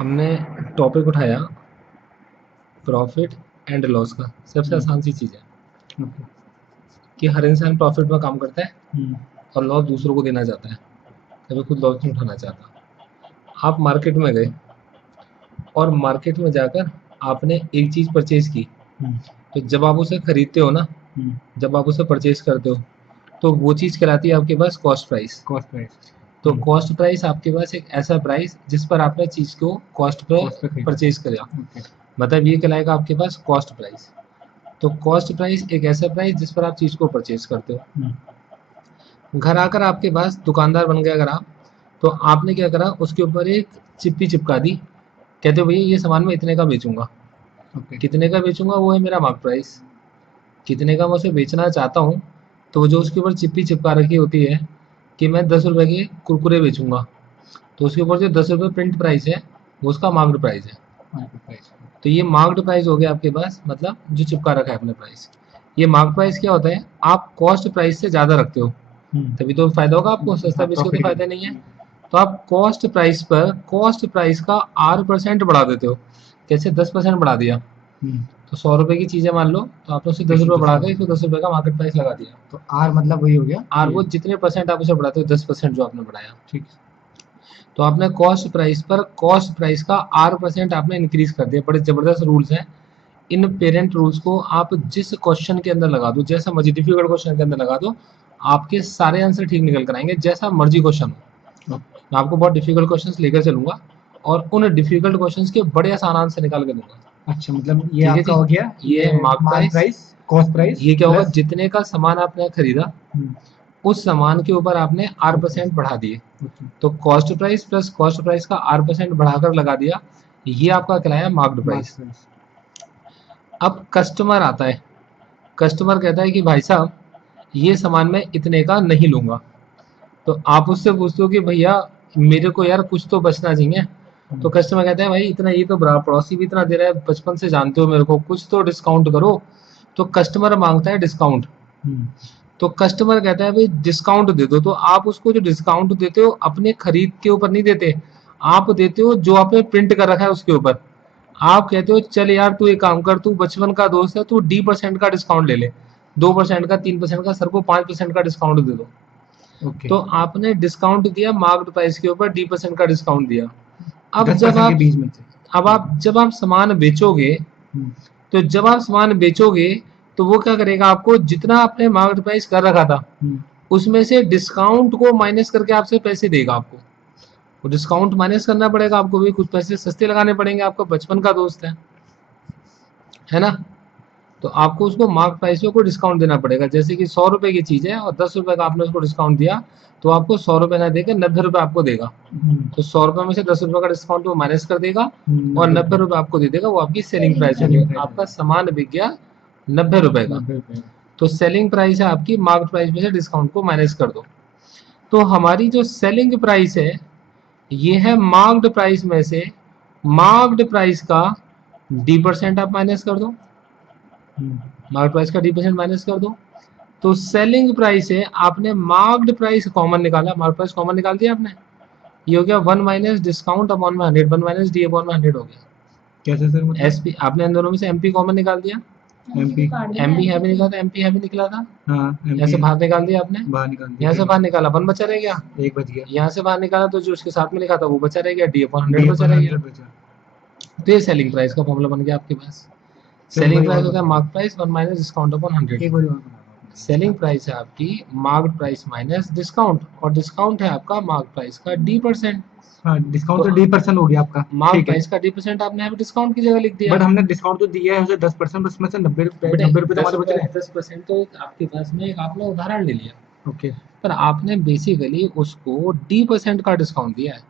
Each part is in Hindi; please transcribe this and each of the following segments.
हमने टॉपिक उठाया प्रॉफिट एंड लॉस का। सबसे आसान सी चीज़ है ओके। कि हर इंसान प्रॉफिट में काम करता है हम्म। और लॉस दूसरों को देना चाहता है, कभी खुद लॉस नहीं उठाना चाहता। आप मार्केट में गए और मार्केट में जाकर आपने एक चीज़ परचेज की, तो जब आप उसे खरीदते हो ना, जब आप उसे परचेज करते हो तो वो चीज़ कहलाती है आपके पास कॉस्ट प्राइस। Cost price. तो कॉस्ट प्राइस आपके पास एक ऐसा प्राइस जिस पर आपने चीज़ को कॉस्ट पे Cost पे खरीदा। परचेज करा, ओके। मतलब ये कहलाएगा आपके पास कॉस्ट प्राइस। तो कॉस्ट प्राइस एक ऐसा प्राइस जिस पर आप चीज़ को परचेज करते हो। घर आकर आपके पास दुकानदार बन गया अगर आप, तो आपने क्या करा, उसके ऊपर एक चिप्पी चिपका दी, कहते हो भैया ये सामान मैं इतने का बेचूंगा। ओके। कितने का बेचूंगा वो है मेरा मार्क प्राइस, कितने का मैं उसे बेचना चाहता हूँ। तो जो उसके ऊपर चिप्पी चिपका रखी होती है कि मैं 10 रुपए के कुरकुरे बेचूंगा, तो उसके ऊपर जो 10 रुपए प्रिंट प्राइस है वो उसका मार्क्ड प्राइस है। Market price. तो ये मार्क्ड प्राइस हो गया आपके पास, मतलब जो चिपका रखा है अपने प्राइस। ये मार्क प्राइस क्या होता है, आप कॉस्ट प्राइस से ज़्यादा रखते हो तभी तो फायदा होगा आपको, सस्ता बेच के तो फायदा नहीं है। तो आप कॉस्ट प्राइस पर कॉस्ट प्राइस का R% बढ़ा देते हो। कैसे? 10% बढ़ा दिया। तो 100 रुपए की चीज़ें मान लो, तो आपने उसे 10 रुपए बढ़ा के इसको 10 रुपए का मार्केट प्राइस लगा दिया। तो आर मतलब वही हो गया। आर वो जितने परसेंट आप उसे बढ़ाते हो, 10% जो आपने बढ़ाया, ठीक। तो आपने कॉस्ट प्राइस पर कॉस्ट प्राइस का R% आपने इंक्रीज कर दिया। बड़े जबरदस्त रूल्स हैं। इन पेरेंट रूल्स को आप जिस क्वेश्चन के अंदर लगा दो, जैसा मर्जी डिफिकल्ट क्वेश्चन के अंदर लगा दो, आपके सारे आंसर ठीक निकल कर आएंगे, जैसा मर्जी क्वेश्चन हो। मैं आपको बहुत डिफिकल्ट क्वेश्चंस लेकर चलूंगा और उन डिफिकल्ट क्वेश्चंस के बड़े आसान आंसर निकाल के दूंगा। अच्छा, मतलब ये ठीक है आपका जी, हो गया, ये मार्क प्राइस, कॉस्ट प्राइस। ये क्या होगा, जितने का सामान आपने खरीदा हम्म। उस सामान के ऊपर आपने R% बढ़ा दिए। तो cost price plus cost price का R% बढ़ाकर लगा दिया, ये आपका कहलाया मार्क्ड प्राइस। अब कस्टमर आता है, कस्टमर कहता है कि भाई साहब ये सामान मैं इतने का नहीं लूंगा। तो आप उससे पूछते हो कि भैया मेरे को यार कुछ तो बचना चाहिए। तो कस्टमर कहता है भाई इतना, ये तो बराबर पड़ोसी भी इतना दे रहा है, बचपन से जानते हो मेरे को, कुछ तो डिस्काउंट करो। तो कस्टमर मांगता है डिस्काउंट। तो कस्टमर कहता है भाई डिस्काउंट दे दो। तो आप उसको जो डिस्काउंट देते हो अपने खरीद के ऊपर नहीं देते, आप देते हो जो आपने प्रिंट कर रखा है उसके ऊपर। आप कहते हो चल यार तू एक काम कर, तू बचपन का दोस्त है, तू D% का डिस्काउंट ले ले, 2% का, 3% का, सर को 5% का डिस्काउंट दे दो। ओके। तो आपने डिस्काउंट दिया मार्क्ड प्राइस के ऊपर, D% का डिस्काउंट दिया। अब 10% जब के आप बीच में से। अब आप जब आप सामान बेचोगे, तो जब आप सामान बेचोगे तो वो क्या करेगा, आपको जितना आपने मार्केट प्राइस कर रखा था उसमें से डिस्काउंट को माइनस करके आपसे पैसे देगा। आपको वो डिस्काउंट माइनस करना पड़ेगा, आपको भी कुछ पैसे सस्ते लगाने पड़ेंगे, आपका बचपन का दोस्त है ना। तो आपको उसको मार्क प्राइस पे कोई डिस्काउंट देना पड़ेगा। जैसे कि 100 रुपए की चीज है और 10 रुपए का आपने उसको डिस्काउंट दिया, तो आपको 100 रुपए ना देकर 90 रुपए आपको देगा। तो 100 रुपए में से 10 रुपए का डिस्काउंट वो माइनस कर देगा और 90 रुपए आपको दे देगा। वो आपकी सेलिंग प्राइस होगी, आपका सामान बिक गया 90 रुपए का। तो सेलिंग प्राइस है आपकी, मार्केट प्राइस में से डिस्काउंट को माइनस कर दो। तो हमारी जो सेलिंग प्राइस है ये है मार्क्ड प्राइस में से मार्क्ड प्राइस का D% आप माइनस कर दो, मार्केट प्राइस का D% माइनस कर दो। तो सेलिंग प्राइस है, आपने मार्क्ड प्राइस कॉमन निकाला, मार्केट प्राइस कॉमन निकाल दिया आपने, ये हो गया 1 माइनस डिस्काउंट अपॉन में 100, 1 माइनस D अपॉन में 100 हो गया। कैसे सर? मतलब एसपी आपने इन दोनों में से MP कॉमन निकाल दिया, एमपी MP हैवी निकला था, MP हैवी निकला था, हाँ, यहाँ से बाहर निकाल दिया आपने, बाहर निकाल दिया। यहाँ से बाहर निकाला 1 बचा रह गया, एक बच गया। यहाँ से बाहर निकाला तो जो उसके साथ में लिखा था वो बचा रह गया, D अपॉन 100 बचा रह गया। तो ये सेलिंग प्राइस का फॉर्मूला बन गया आपके पास। सेलिंग प्राइस होता है mark price 1 minus discount upon 100। Selling price है आपकी मार्क प्राइस माइनस डिस्काउंट, और डिस्काउंट है आपका मार्क प्राइस का D%। हाँ, डिस्काउंट तो D% हो गया आपका। मार्क प्राइस का D% आपने यहाँ पे डिस्काउंट की जगह लिख दिया। बट हमने डिस्काउंट तो दिया है उसे 10%, बस में से 90 रुपए तो हमारे बच रहे हैं। 10% तो आपके पास में एक आपने उदाहरण ले लिया, ओके। पर आपने बेसिकली उसको D% का डिस्काउंट दिया है।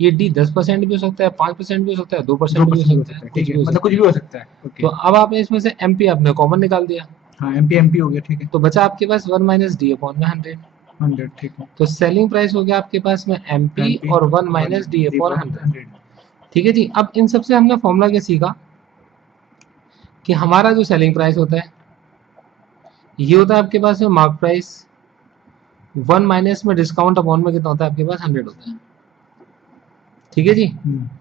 ये D 10% भी हो सकता है, 5% भी हो सकता है, 2% भी हो सकता है, कुछ भी हो मतलब कुछ भी हो सकता है। तो अब आपने इसमें से MP आपने कॉमन निकाल दिया, हाँ, एमपी हो गया। ठीक है, तो बचा आपके पास 1 माइनस D अपॉन में 100। 100। ठीक है, तो सेलिंग प्राइस हो गया आपके पास में MP और 1 माइनस D अपॉन 100। ठीक है जी। अब इन सबसे हमने फॉर्मूला क्या सीखा कि हमारा जो सेलिंग प्राइस होता है ये होता है आपके पास में मार्क प्राइस, 1 माइनस में डिस्काउंट अपॉन में कितना होता है आपके पास 100 होता है। ठीक है जी।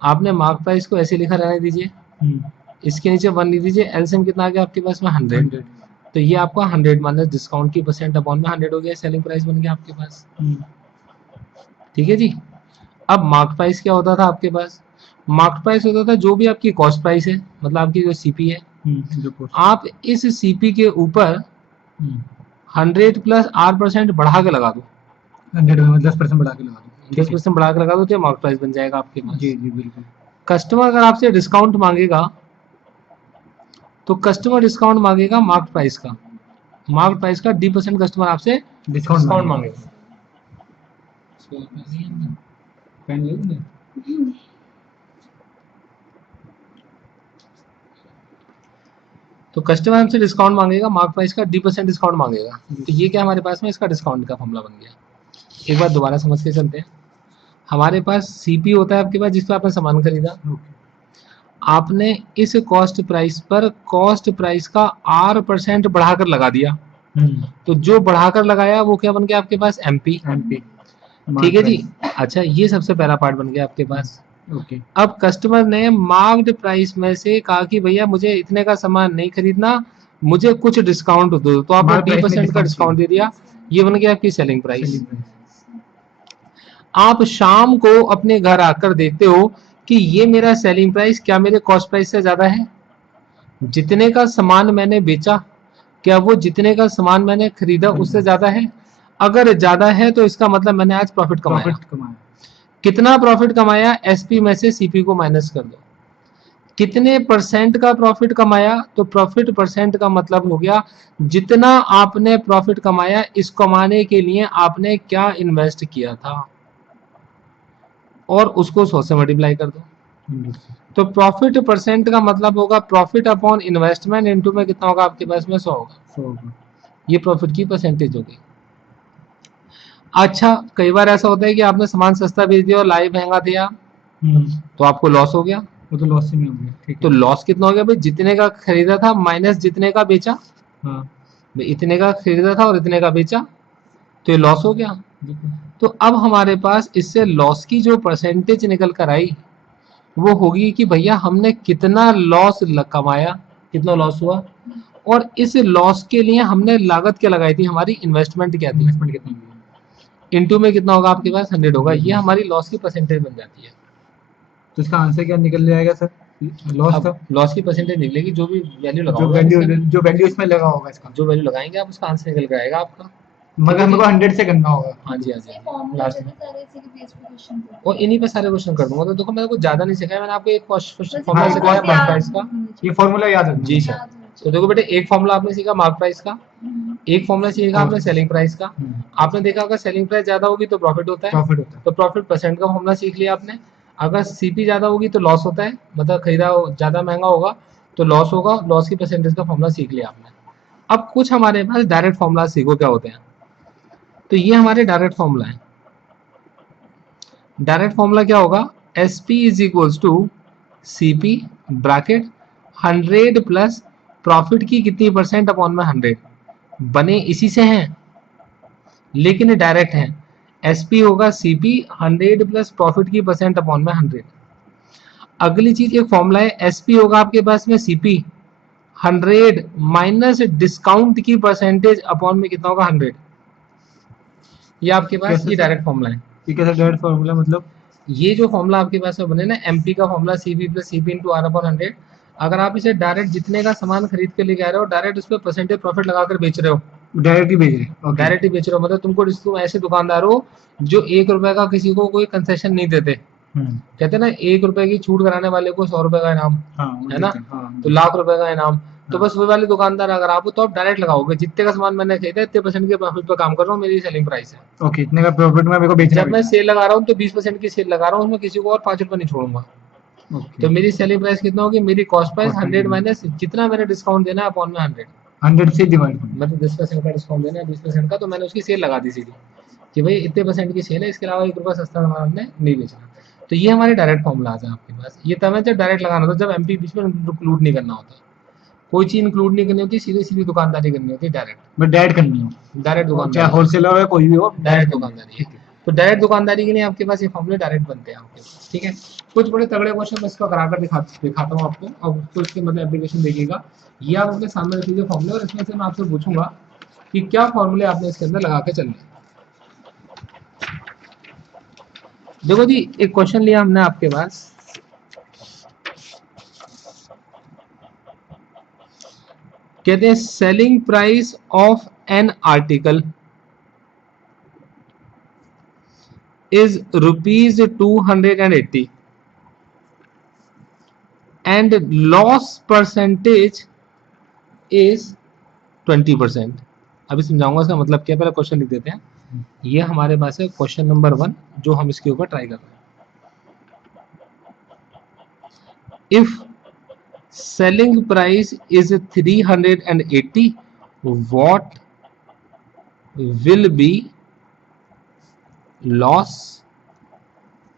आपने मार्क प्राइस को ऐसे लिखा रहने दीजिए, इसके नीचे 1 लिख दीजिए, एलसीएम कितना आ गया आपके पास में 100, तो ये आपका 100 माइनस डिस्काउंट की परसेंट अपॉन में 100 हो गया, सेलिंग प्राइस बन गया आपके पास। ठीक है जी। अब मार्क प्राइस क्या होता था आपके पास? मार्क प्राइस होता था जो भी आपकी कॉस्ट प्राइस है, मतलब आपकी जो सीपी है, आप इस सीपी के ऊपर 100 प्लस R% बढ़ा के लगा दो, 100 में 10% बढ़ा के लगा दो, 10% बढ़ा के लगा दो, तो मार्क प्राइस बन जाएगा आपके पास। जी जी बिल्कुल। कस्टमर अगर आपसे डिस्काउंट मांगेगा तो कस्टमर डिस्काउंट मांगेगा मार्क प्राइस का, मार्क प्राइस का D% कस्टमर आपसे डिस्काउंट मांगेगा। तो कस्टमर हमसे डिस्काउंट मांगेगा, मार्क प्राइस का D% डिस्काउंट मांगेगा, तो ये क्या हमारे पास में इसका डिस्काउंट का फॉर्मूला बन गया। एक बार दोबारा समझ के चलते हैं। हमारे पास सीपी होता है आपके पास, जिस पर आपने सामान खरीदा, आपने इस कॉस्ट प्राइस पर कॉस्ट प्राइस का R% बढ़ाकर लगा दिया, तो जो बढ़ाकर लगाया वो क्या बन गया आपके पास? एमपी। ठीक है जी। अच्छा, ये सबसे पहला पार्ट बन गया आपके पास। ओके। अब कस्टमर ने मार्क्ड प्राइस में से कहा कि भैया मुझे इतने का सामान नहीं खरीदना, मुझे कुछ डिस्काउंट दो, तो आपने D% का डिस्काउंट दे दिया, ये बन गया आपकी सेलिंग प्राइस। आप शाम को अपने घर आकर देखते हो कि ये मेरा सेलिंग प्राइस क्या मेरे कॉस्ट प्राइस से ज्यादा है? जितने का सामान मैंने बेचा, क्या वो जितने का सामान मैंने खरीदा उससे ज्यादा है? अगर ज्यादा है तो इसका मतलब मैंने आज प्रॉफिट कमाया। कितना प्रॉफिट कमाया? एसपी में से सीपी को माइनस कर दो। कितने परसेंट का प्रॉफिट कमाया? तो प्रॉफिट परसेंट का मतलब हो गया जितना आपने प्रॉफिट कमाया, इस कमाने के लिए आपने क्या इन्वेस्ट किया था, और उसको 100 से मल्टीप्लाई कर दो। तो प्रॉफिट परसेंट का मतलब होगा प्रॉफिट अपॉन इन्वेस्टमेंट इनटू में कितना होगा आपके पास में? 100 होगा। ये प्रॉफिट की परसेंटेज हो गई। अच्छा, कई बार ऐसा होता है कि आपने सामान सस्ता बेच दिया और लाए महंगा दिया, तो आपको लॉस हो गया। वो तो लॉस में हो गया। ठीक तो लॉस कितना हो गया भाई? जितने का खरीदा था माइनस जितने का बेचा। हाँ, इतने का खरीदा था और इतने का बेचा, तो ये लॉस हो गया। तो अब हमारे पास इससे लॉस की जो परसेंटेज निकल कर आई वो होगी कि भैया हमने कितना लॉस कमाया, कितना लॉस हुआ, और इस लॉस के लिए हमने लागत क्या लगाई थी, हमारी इन्वेस्टमेंट क्या थी, इन्वेस्टमेंट कितनी हुई, इनटू में कितना होगा आपके पास? 100 होगा। ये हमारी लॉस की परसेंटेज बन जाती है। तो इसका आंसर क्या निकल जाएगा सर? लॉस का लॉस की परसेंटेज निकलेगी, जो भी वैल्यू लगाओगे, जो वैल्यू इसमें लगा होगा, इसका जो वैल्यू लगाएंगे आप उसका आंसर निकल कर आएगा आपका। मगर हमको 100 से करना होगा। हाँ जी, हाँ जी, लास्ट में। और इन्हीं पे सारे क्वेश्चन कर दूंगा। तो देखो मैंने कुछ ज्यादा नहीं सिखाया, मैंने आपको एक फॉर्मूला सिखाया मार्क प्राइस का। ये फॉर्मूला याद है जी सर। तो देखो बेटे, एक फॉर्मूला आपने सीखा मार्क प्राइस का, एक फॉर्मूला सीखा आपने सेलिंग प्राइस का। आपने देखा अगर सेलिंग प्राइस ज्यादा होगी तो प्रॉफिट होता है, तो प्रॉफिट परसेंट का फॉर्मूला सीख लिया आपने। अगर सीपी ज्यादा होगी तो लॉस होता है, मतलब खरीदा ज्यादा महंगा होगा तो लॉस होगा, लॉस की परसेंटेज का फॉर्मूला सीख लिया आपने। अब कुछ हमारे पास डायरेक्ट फॉर्मूला सीखो क्या होते हैं। तो ये हमारे डायरेक्ट फॉर्मूला है। डायरेक्ट फॉर्मूला क्या होगा? S P is equals to C P bracket 100 plus profit की कितनी परसेंट अपॉन में 100। बने इसी से हैं लेकिन डायरेक्ट है। एस पी होगा सी पी 100 प्लस प्रॉफिट की परसेंट अपॉन में 100। अगली चीज एक फॉर्मूला है, एस पी होगा आपके पास में सी पी 100 माइनस डिस्काउंट की परसेंटेज अपॉन में कितना होगा? 100। ये आपके पास ये डायरेक्ट फॉर्मूला है। ठीक है सर, डायरेक्ट फॉर्मूला मतलब ये जो फॉर्मूला आपके पास में बने ना, एमपी का formula CP plus CP into R upon 100, अगर आप इसे डायरेक्ट जितने का सामान खरीद के लेके आ रहे हो डायरेक्ट उस पर परसेंटेज प्रॉफिट लगाकर बेच रहे हो, डायरेक्ट ही बेच रहे हो, डायरेक्ट ही बेच रहे हो, मतलब तुम ऐसे दुकानदार हो जो 1 रुपए का किसी को कोई कंसेशन नहीं देते। कहते ना 1 रुपए की छूट कराने वाले को 100 रुपए का इनाम, है ना, तो लाख रुपए का इनाम। तो बस वही वाले दुकानदार अगर आप हो तो आप डायरेक्ट लगाओगे, जितने का सामान मैंने खरीदा इतने परसेंट के प्रॉफिट पे काम कर रहा हूँ, मेरी सेलिंग प्राइस है। ओके, इतने का प्रॉफिट में मेरे को बेचना है। जब मैं सेल लगा रहा हूँ तो 20% की सेल लगा रहा हूँ, उसमें किसी को और 5 रुपए नहीं छोड़ूंगा। तो मेरी सेलिंग प्राइस कितना होगी? मेरी कॉस्ट प्राइस 100 माइनस जितना मैंने डिस्काउंट देना है अपॉन में 100 से डिवाइड, मतलब 10% का डिस्काउंट देना है 20% का, तो मैंने उसकी सेल लगा दी सीधी कि भाई इतने परसेंट की सेल है, इसके अलावा 1 रुपया सस्ता सामान हमने नहीं बेचना। तो ये हमारे डायरेक्ट फॉर्मूला आ आपके पास। ये तब है जब डायरेक्ट लगाना होता, जब एमपी बीच में इंक्लूड नहीं करना होता, कोई चीज इंक्लूड नहीं करनी होती, सीधी सीधी दुकानदारी करनी होती है डायरेक्ट। बट डायरेक्ट करनी हो, डायरेक्ट दुकानदारी, चाहे होलसेलर हो या कोई भी हो, डायरेक्ट दुकानदारी है। तो डायरेक्ट दुकानदारी के लिए आपके पास ये फॉर्मूले डायरेक्ट बनते हैं आपके पास, ठीक है। कुछ बड़े तगड़े क्वेश्चन मैं इसका कराकर दिखाता हूँ आपको, और उसको इसके मतलब एप्लीकेशन देखिएगा। ये आप अपने सामने रखिए फॉर्मूले, और इसमें से मैं आपसे पूछूंगा कि क्या फॉर्मूले आपने इसके अंदर लगा के चलने। देखो जी, एक क्वेश्चन लिया हमने आपके पास, कहते हैं selling price of an article is rupees 280 and loss percentage is 20%। अभी समझाऊंगा इसका मतलब क्या, पहले क्वेश्चन लिख देते हैं। ये हमारे पास है क्वेश्चन नंबर 1 जो हम इसके ऊपर ट्राई कर रहे हैं। If selling price is 380 what will be loss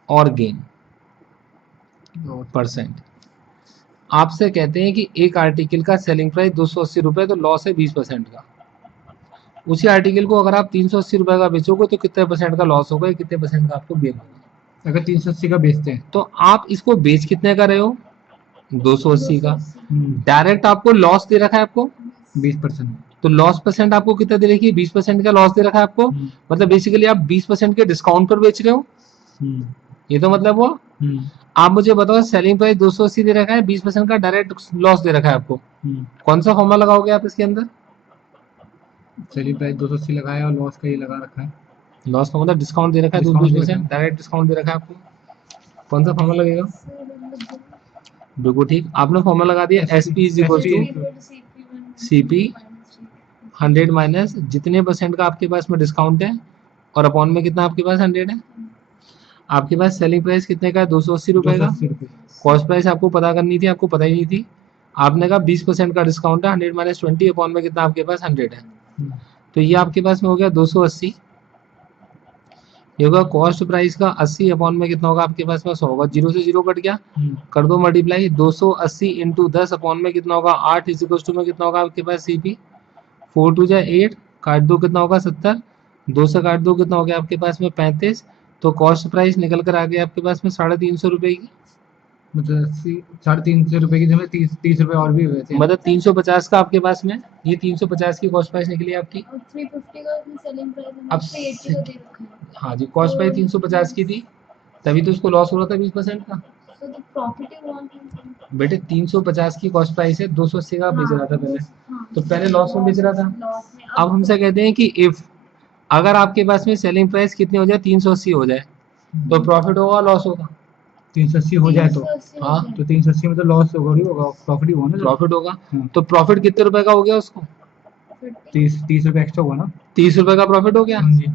और गेन परसेंट। आपसे कहते हैं कि एक आर्टिकल का सेलिंग प्राइस 280 रुपए, तो लॉस है 20% का। उसी आर्टिकल को अगर आप 380 रुपए का बेचोगे तो कितने परसेंट का लॉस होगा, कितने परसेंट का आपको गेन होगा। अगर 380 का बेचते हैं तो आप इसको बेच कितने का रहे हो, 280 का। डायरेक्ट आपको लॉस दे रखा है आपको 20%। तो लॉस परसेंट आपको कितना दे रखी है, 20% का लॉस दे रखा है आपको। मतलब बेसिकली आप 20% के डिस्काउंट पर बेच रहे हो, ये तो मतलब वो। आप मुझे बताओ सेलिंग प्राइस 280 दे रखा है, 20% का डायरेक्ट लॉस दे रखा है आपको, कौन सा फॉर्मूला लगाओगे आप इसके अंदर। सेलिंग प्राइस 280 लगाया और लॉस का ये लगा रखा है। लॉस का मतलब डिस्काउंट दे रखा है 20%, डायरेक्ट डिस्काउंट दे रखा है आपको, कौन सा फॉर्मूला लगेगा। बिल्कुल ठीक, आपने फॉर्मूला लगा दिया S P is equal to C P 100 minus जितने परसेंट का आपके पास में डिस्काउंट है, और अपॉन में कितना आपके पास 100 है। आपके पास सेलिंग प्राइस कितने का है, 280 रुपए का। कॉस्ट प्राइस आपको पता करनी थी, आपको पता ही नहीं थी। आपने कहा 20% का डिस्काउंट है, 100 माइनस 20 अपॉन में कितना आपके पास 100 है। तो ये आपके पास में हो गया 280, ये होगा कॉस्ट प्राइस का 80 अपॉन में कितना होगा आपके पास में 100 होगा, 0 से 0 कट गया, कर दो मल्टीप्लाई 280 इंटू 10 अपॉन में कितना होगा 8 इज इक्वल टू में कितना होगा आपके पास सीपी 4 टू जा 8 काट दो कितना होगा 70, 2 से काट दो कितना हो गया आपके पास में 35। तो कॉस्ट प्राइस निकल कर आ गया आपके पास में 350 रुपए की, मतलब 350 रुपए की जगह 30 रुपए और भी हुए थे। मतलब 350 का आपके पास में ये 350 की कॉस्ट प्राइस निकली आपकी। 350 का सेलिंग प्राइस अब 380 का दे रखा है। हाँ जी, कॉस्ट प्राइस 350 की थी, तभी तो उसको लॉस हो रहा था 20% का। So the profit is 120। बेटे 350 की कॉस्ट प्राइस है, 280 का बेच रहा था पहले, तो पहले लॉस में बेच रहा था। अब हमसे कहते हैं कि इफ अगर आपके पास में सेलिंग प्राइस कितनी हो जाए 380 हो जाए, तो प्रॉफिट होगा लॉस होगा। 380 हो जाए तो 380 हाँ, तो 380 में तो लॉस होगा ही होगा, प्रॉफिट ही होगा ना। प्रॉफिट होगा, तो प्रॉफिट कितने रुपए का हो गया उसको, 30 रुपए एक्स्ट्रा हुआ ना, 30 रुपए का प्रॉफिट हो गया। हाँ जी।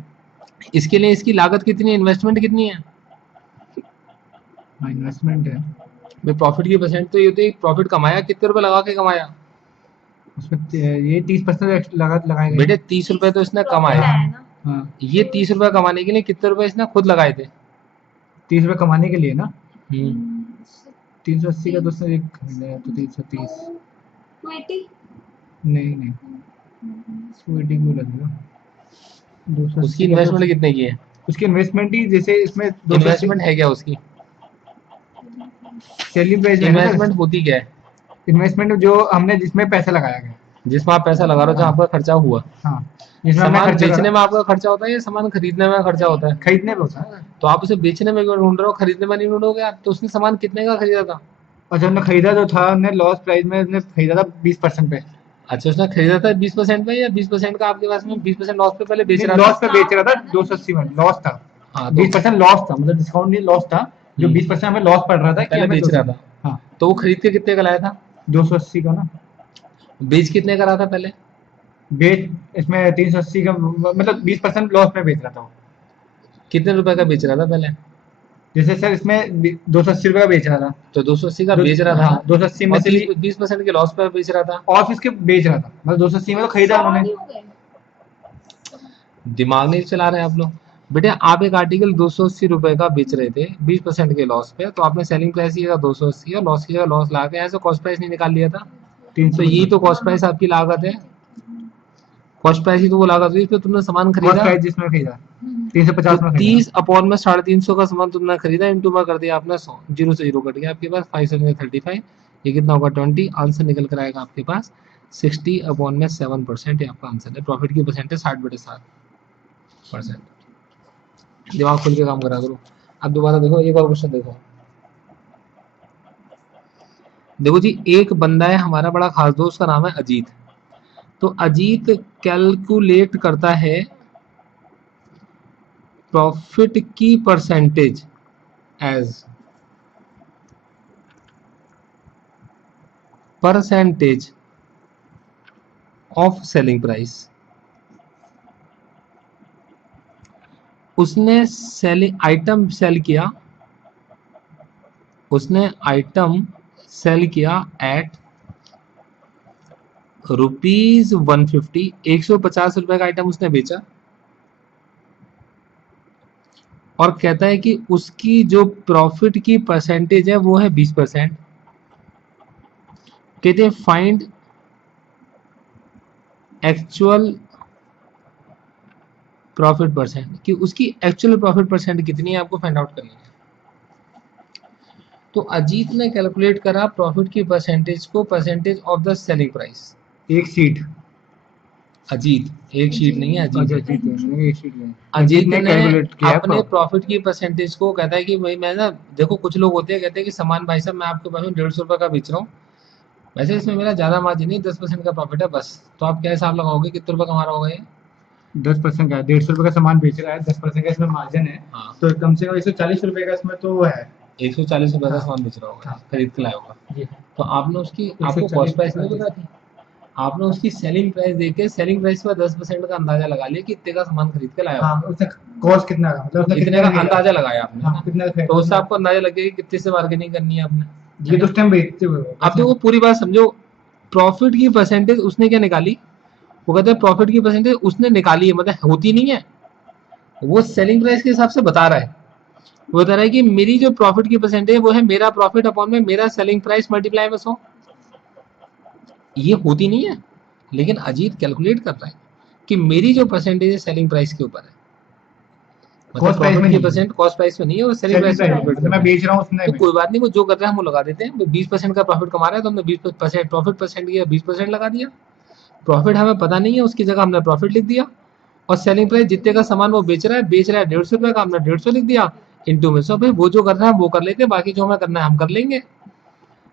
इसके लिए इसकी लागत कितनी है, इन्वेस्टमेंट कितनी है, इन्वेस्टमेंट है भाई प्रॉफिट की परसेंट तो ये होती है प्रॉफिट कमाया कितने रुपए लगा के कमाया, उसमें ये 30% लगाए बेटे 30 रुपए तो इसने कमाए। हाँ, ये 30 रुपए कमाने के लिए कितने रुपए इसने खुद लगाए थे, 30 रुपए कमाने के लिए ना। 380 का तो उसने एक खरीदा तो 330 280 नहीं 280 क्यों लगेगा, 280 उसकी इन्वेस्टमेंट कितने की है, उसकी इन्वेस्टमेंट ही जैसे इसमें इन्वेस्टमेंट है क्या उसकी, सेलिंग प्राइस इन्वेस्टमेंट होती क्या है, इन्वेस्टमेंट जो हमने जिसमें पैसा लगाया गया, जिसमें आप पैसा लगा रहे हो जहाँ आपका खर्चा हुआ। हाँ, जिसमें हमने सामान खर्चा बेचने में आपका खर्चा होता है या सामान खरीदने में खर्चा होता है, खरीदने पे होता है। तो आप उसे बेचने में क्यों ढूंढ रहे हो, खरीदने में नहीं ढूंढोगे आप, तो उसने सामान कितने का खरीदा था। और जब हमने खरीदा जो था हमने लॉस प्राइस में हमने खरीदा था 20% पे। अच्छा, उसने खरीदा था 20% पे या 20% का आपके पास में 20% लॉस पे पहले बेच रहा लॉस था। पे बेच रहा था 280 में, लॉस था। हाँ, तो 20% लॉस था, मतलब डिस्काउंट नहीं, लॉस था। जो 20% हमें लॉस पड़ रहा था कि पहले हमें बेच रहा था। हाँ, तो वो खरीद के कितने का लाया था, 280 का ना, बेच कितने का रहा था पहले, बेच इसमें 380 का, मतलब 20% लॉस में बेच रहा था वो। कितने रुपए का बेच रहा था पहले, जैसे सर इसमें 280 रुपए का बेच रहा था, तो 280 का बेच रहा था, हाँ, 280 में और से भी 20% के लॉस पे बेच रहा था। और फिर इसके बेच रहा था, मतलब 280 में तो खरीदा उन्होंने। दिमाग नहीं चला रहे हैं आप लोग। बेटे आप एक आर्टिकल 280 रुपए का बेच रहे थे 20% के लॉस पे, तो आपने सेलिंग प्राइस किया 280 और लॉस की जगह लॉस ला के ऐसे कॉस्ट प्राइस नहीं निकाल लिया था, तो यही तो कॉस्ट प्राइस आपकी लागत है। कॉस्ट प्राइस ही तो वो लागत हुई, इस पे तुमने सामान कॉस्ट खरीदा, प्राइस जिसमें खरीदा हम्म, 350 तो में खरीदा। 30 अपॉन में 350 का सामान तुमने खरीदा, इंटू में कर दिया आपने 100, 0 से 0 कट गया आपके पास, 5 से 35, ये कितना होगा 20, आंसर निकल कर आएगा आपके पास 60 अपॉन में 7%, ये आपका आंसर है। प्रॉफिट की परसेंटेज 60/7%। दिमाग खोल के काम करा करो। अब दोबारा देखो, एक और क्वेश्चन देखो। देखो जी, एक बंदा है हमारा बड़ा खास दोस्त, का नाम है अजीत। तो अजीत कैलकुलेट करता है प्रॉफिट की percentage as percentage of selling price. उसने सेलिंग आइटम सेल किया, उसने आइटम सेल किया एट ₹150, 150 रुपए का आइटम उसने बेचा, और कहता है कि उसकी जो प्रॉफिट की परसेंटेज है वो है 20%। कहते हैं फाइंड एक्चुअल प्रॉफिट परसेंट, कि उसकी एक्चुअल प्रॉफिट परसेंट कितनी है, आपको फाइंड आउट करनी है। तो अजीत ने कैलकुलेट करा प्रॉफिट की परसेंटेज को percentage of the selling price. एक शीट। अजीत, एक शीट नहीं है, अच्छा अजीत है। अजीत है, मैंने एक शीट लिया। अजीत ने कैलकुलेट किया अपने प्रॉफिट की परसेंटेज को, कहता है कि भाई मैं ना, देखो कुछ लोग होते हैं कहते हैं कि सामान भाई साहब मैं आपके पास में 150 रुपए का बेच रहा हूँ, वैसे इसमें मेरा ज्यादा मार्जिन नहीं, 10% का प्रॉफिट है बस। तो आप क्या हिसाब लगाओगे, कितने रुपए कमा रहा होगा ये? 10% का 150 रुपए का सामान बेच रहा है, 10% का इसमें मार्जिन है, हाँ, तो कम से कम 140 रुपए का इसमें तो वो है। 140 रुपए का हाँ सामान बेच रहा होगा, हाँ खरीद के लाया होगा। जी। तो आपने उसकी, आपको 140 कॉस्ट प्राइस नहीं रुपए। पता थी, आपने उसकी सेलिंग प्राइस देख के सेलिंग प्राइस पर 10% का अंदाजा लगा लिया कि इतने का सामान खरीद के लाया हाँ होगा। उसने कॉस्ट कितना का, मतलब उसने इतने कितने का का लिया। अंदाजा लगाया आपने, हाँ कितने का तो उससे आपको अंदाजा लगे कि कितने से बार्गेनिंग करनी है आपने। ये तो उस टाइम बेचते हुए अब देखो पूरी बात समझो, प्रॉफिट की परसेंटेज उसने क्या निकाली, वो कहते हैं प्रॉफिट की परसेंटेज उसने निकाली है, मतलब होती नहीं है, वो सेलिंग प्राइस के हिसाब से बता रहा है। वो बता रहा है कि मेरी जो प्रॉफिट की परसेंटेज वो है मेरा प्रॉफिट अपॉन में मेरा सेलिंग प्राइस मल्टीप्लाई में 100। ये होती नहीं है, लेकिन अजीत कैलकुलेट कर रहा है कि मेरी जो परसेंटेज है सेलिंग प्राइस के ऊपर है, मतलब कॉस्ट प्राइस प्रॉफिट में की नहीं है, परसेंट कॉस्ट प्राइस में नहीं है, वो सेलिंग सेलिंग प्राइस में प्राइस कैलकुलेट मतलब कर मैं रहा है। बेच रहा हूँ उतने तो में। कोई बात नहीं, वो जो कर रहा है हम वो लगा देते हैं, 20% का प्रॉफिट कमा रहा है तो हमने 20% प्रॉफिट परसेंट किया, 20% लगा दिया। प्रॉफिट हमें पता नहीं है, उसकी जगह हमने प्रॉफिट लिख दिया। और सेलिंग प्राइस जितने का सामान वो बेच रहा है 150 रुपए का, हमने 150 लिख दिया, इंटू में 100। भाई वो जो कर रहा है वो कर लेते हैं, बाकी जो हमें करना है हम कर लेंगे।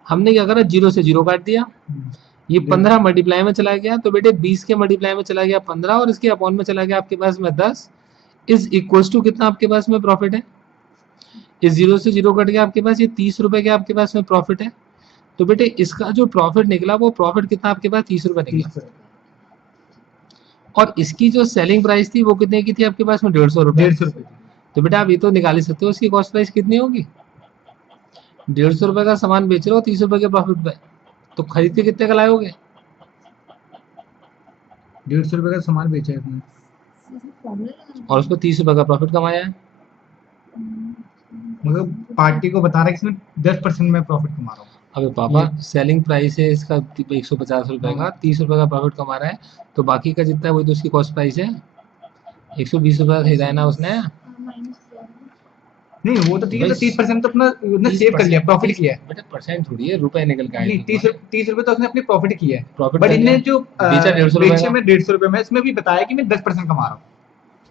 हमने क्या करा, 0 से 0 काट दिया, ये 15 मल्टीप्लाई में चला गया, तो बेटे 20 के मल्टीप्लाई में चला गया 15, और इसके अपॉन में चला गया आपके पास में 10, इज इक्वल टू कितना आपके पास में प्रॉफिट है, इस 0 से 0 कट गया आपके पास, ये 30 रुपए के आपके पास में प्रॉफिट है। तो बेटे इसका जो प्रॉफिट निकला वो प्रॉफिट कितना आपके पास 30 रुपए निकला, और इसकी जो सेलिंग प्राइस थी वो कितने की थी आपके पास में 150 रुपए। 150 रुपए। तो बेटा आप ये तो निकाल ही सकते हो उसकी कॉस्ट प्राइस कितनी होगी, 150 रुपए का सामान बेच रहे हो 30 रुपए के प्रॉफिट पे, तो खरीद के कितने का लाओगे? 150 रुपए का सामान बेचा है आपने, और उसको 30 रुपए का प्रॉफिट कमाया है। मतलब पार्टी को बता रहा है कि इसमें 10% में प्रॉफिट कमा रहा हूँ। अबे पापा, सेलिंग प्राइस है इसका 150 रुपए का, हाँ। 30 रुपए का प्रॉफिट कमा रहा है, तो बाकी का जितना है वही तो उसकी कॉस्ट प्राइस है, 120 रुपए का खरीदा है ना उसने। नहीं वो तो ठीक है, तो 30% तो अपना उसने सेव कर लिया, प्रॉफिट किया है। बेटा परसेंट थोड़ी है, रुपए निकल के आए नहीं तुम्हारे। 30 रुपए तो उसने अपनी प्रॉफिट किया है, प्रॉफिट बट कर लिया, इनने जो बेचा 150 रुपए बेचे का, में 150 रुपए में, इसमें भी बताया कि मैं 10% कमा रहा हूँ,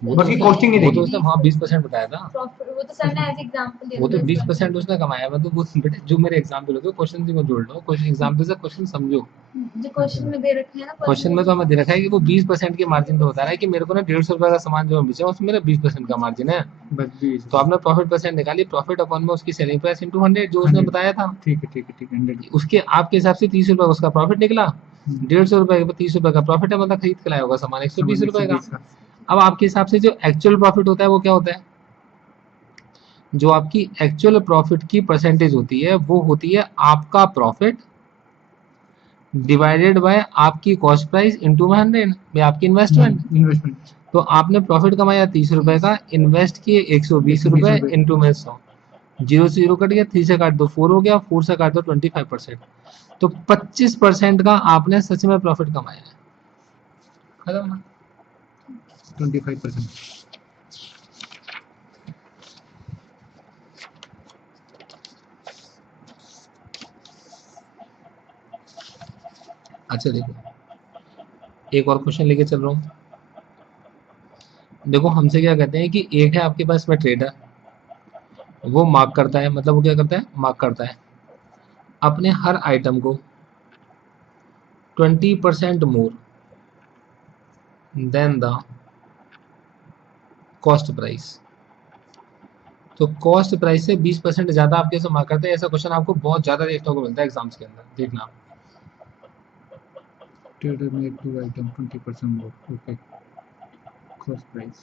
वो बस तो की उसने, कॉस्टिंग नहीं वो तो देखी। उसने हाँ 20% बताया था, प्रॉफिट वो तो सर ने एज एग्जांपल दिया वो था तो 10%। 20% उसने कमाया। मतलब वो बेटे जो मेरे एग्जाम्पल होते हैं क्वेश्चन से मत जोड़ लो, क्वेश्चन एग्जाम्पल से क्वेश्चन समझो। जो क्वेश्चन में दे रखे हैं ना, क्वेश्चन में तो हमें दे रखा है कि वो 20% के मार्जिन पे बता रहा है कि मेरे को ना 150 रुपए का सामान जो मैं बेचा उसमें मेरा 20% का मार्जिन है। बस 20। तो आपने प्रॉफिट परसेंट निकाली, प्रॉफिट अपॉन में उसकी सेलिंग प्राइस इंटू 100 जो उसने 100, बताया था, ठीक है ठीक है ठीक है 100। उसके आपके हिसाब से 30 रुपए उसका प्रॉफिट निकला, 150 रुपए का 30 रुपए का प्रॉफिट है, मतलब खरीद के लाया होगा सामान 120 रुपए का। 120 का। अब आपके हिसाब से जो एक्चुअल प्रॉफिट होता है वो क्या होता है, जो आपकी एक्चुअल प्रॉफिट की परसेंटेज होती है वो होती है आपका प्रॉफिट डिवाइडेड बाय आपकी कॉस्ट प्राइस इंटू में 100 में आपकी इन्वेस्टमेंट। इन्वेस्टमेंट। तो आपने प्रॉफिट कमाया 30 रुपए का, इन्वेस्ट किए 120 रुपए इंटू में 100, 0 से 0 कट गया, 3 से काट दो 4 हो गया, 4 से काट दो 25%, तो 25% का आपने सच में प्रॉफिट कमाया है, खत्म ना। 25%। अच्छा देखो, एक और क्वेश्चन लेके चल रहा हूँ। देखो हमसे क्या कहते हैं कि एक है आपके पास में ट्रेडर, वो मार्क करता है, मतलब वो क्या करता है, मार्क करता है अपने हर आइटम को 20% more than the cost price. तो कॉस्ट प्राइस से 20% ज्यादा आपके से मार्क करते हैं। ऐसा क्वेश्चन आपको बहुत ज्यादा देखने को मिलता है एग्जाम्स के अंदर, देखना। ट्रेडर मेक 2 आइटम 20% मोर, ओके, कॉस्ट प्राइस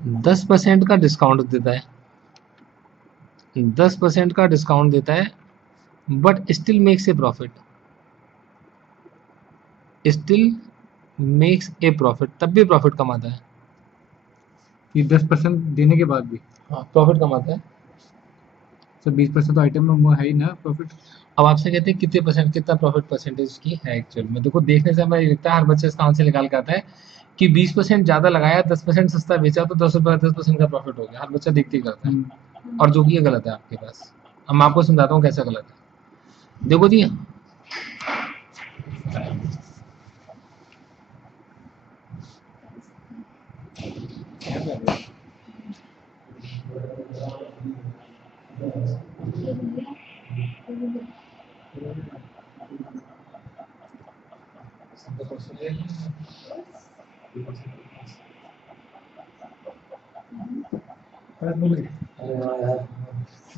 10% का डिस्काउंट देता है, 10% का डिस्काउंट देता है, but still makes a profit, still makes a profit, तब भी प्रॉफिट कमाता है। ये 10% देने के बाद भी। हाँ, प्रॉफिट कमाता है। सर 20% तो आइटम में वो है ही ना प्रॉफिट। अब आपसे कहते हैं कितने परसेंट, कितना प्रॉफिट परसेंटेज की है एक्चुअल में। देखो देखने से हमें लगता है हर बच्चे इसका आंसर निकाल के आता है कि 20% ज्यादा लगाया, 10% सस्ता बेचा, तो 10 रुपये 10% का प्रॉफिट हो गया। हर बच्चा देखते ही करता है, और जो कि ये गलत है आपके पास। अब मैं आपको समझाता हूँ कैसा गलत है। देखो जी,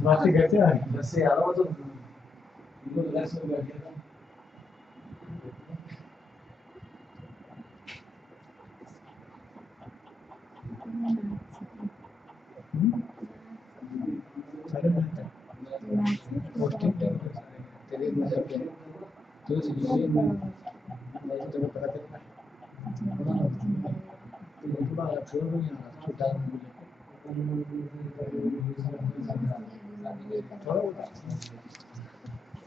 बातें करते हैं।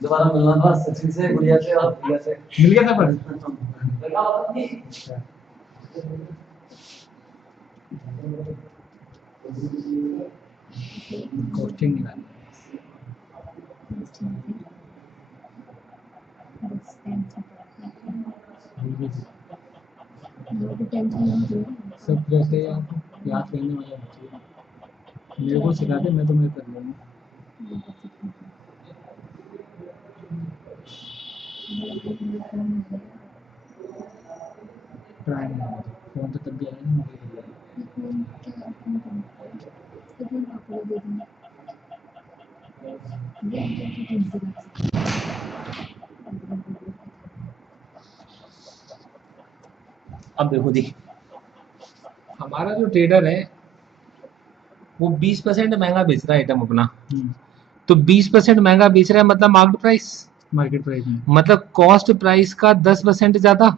दोबारा मिलना था सचिन से, गुड़िया से और प्रिया से। मिल गया था पर कॉस्टिंग निकालना सब जैसे आप याद करने वाला बच्चे मेरे को सिखा दे, मैं तो मैं कर लूँगा। ट्राई नहीं होगा फोन तो तब भी आया ना, अब देखो जी, हमारा जो ट्रेडर है वो 20% महंगा बेच रहा है आइटम अपना। तो 20% महंगा बेच रहा है मतलब मार्केट प्राइस, मार्केट प्राइस में मतलब कॉस्ट प्राइस का 10% ज्यादा।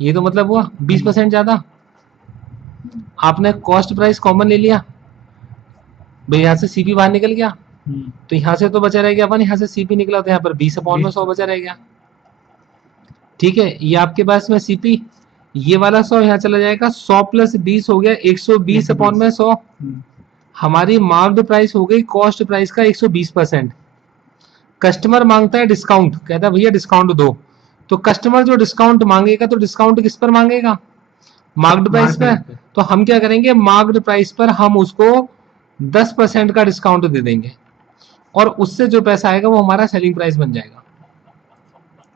ये तो मतलब हुआ 20% ज्यादा। आपने कॉस्ट प्राइस कॉमन ले लिया भाई, यहाँ से सीपी बाहर निकल गया, तो यहाँ से तो बचा रह गया 1, यहाँ से सीपी निकला तो यहाँ पर 20/100 बचा रह गया। ठीक है, ये आपके पास में सीपी, ये वाला 100 यहाँ चला जाएगा, 100 + 20 हो गया 120/100। हमारी मार्क्ड प्राइस हो गई कॉस्ट प्राइस का 120%। कस्टमर मांगता है डिस्काउंट, कहता है भैया डिस्काउंट दो। तो कस्टमर जो डिस्काउंट मांगेगा तो डिस्काउंट किस पर मांगेगा, मार्क्ड प्राइस पर। तो हम क्या करेंगे, मार्क्ड प्राइस पर हम उसको 10% का डिस्काउंट दे देंगे, और उससे जो पैसा आएगा वो हमारा सेलिंग प्राइस बन जाएगा।